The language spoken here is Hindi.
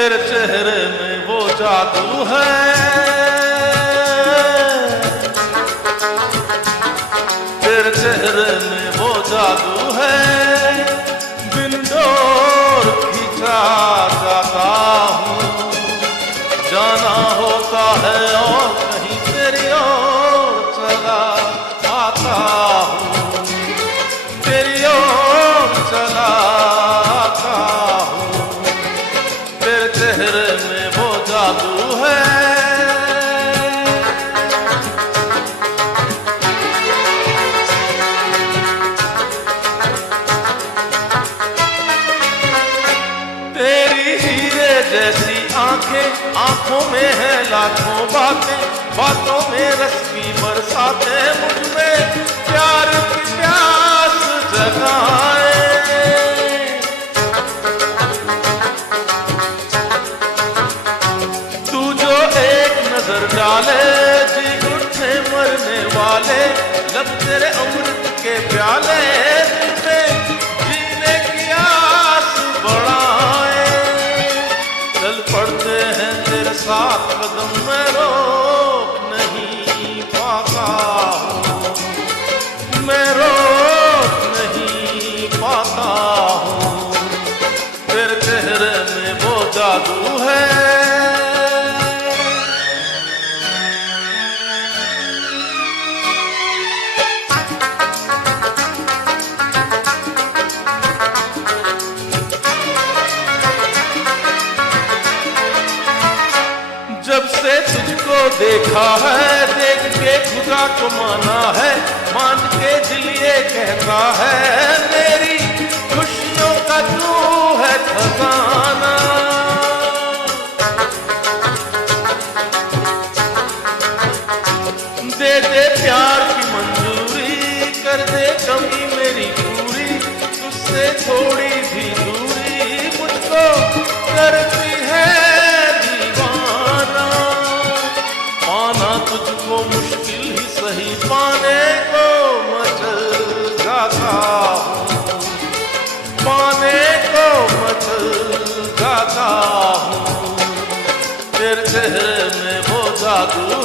तेरे चेहरे में वो जादू है, तेरे चेहरे में वो जादू है, बिन डोर खींचा जाता हूँ, जाना होता है और कहीं तेरी ओर चला आता हूँ, तेरी ओर चला आता हूँ, तेरे चेहरे में वो जादू है। तेरी हीरे जैसी आंखें, आंखों में है लाखों बातें, बातों में रस की बरसातें, मुझ में प्यार की प्यास जगाए। तू जो एक नजर डाले, जी उठे मरने वाले, लब तेरे अमृत के प्याले, दिल में जीने की आस बढ़ाए। चल पड़ते हैं तेरे साथ कदम, मैं रोक नहीं पाता हूँ, मैं रोक नहीं पाता हूँ, तेरे चेहरे में वो जादू है। जब से तुझको देखा है, देख के खुदा को माना है, मान के दिल ये कहता है, मेरी खुशियों का तू है खजाना। दे दे प्यार की मंजूरी, कर दे कमी मेरी पूरी, तुझसे थोड़ी भी दूरी मुझको करती है दीवाना। पाना तुझको मुश्किल ही सही, पाने को मचल जाता हूँ, पाने को मचल जाता हूँ, तेरे चेहरे में वो जादू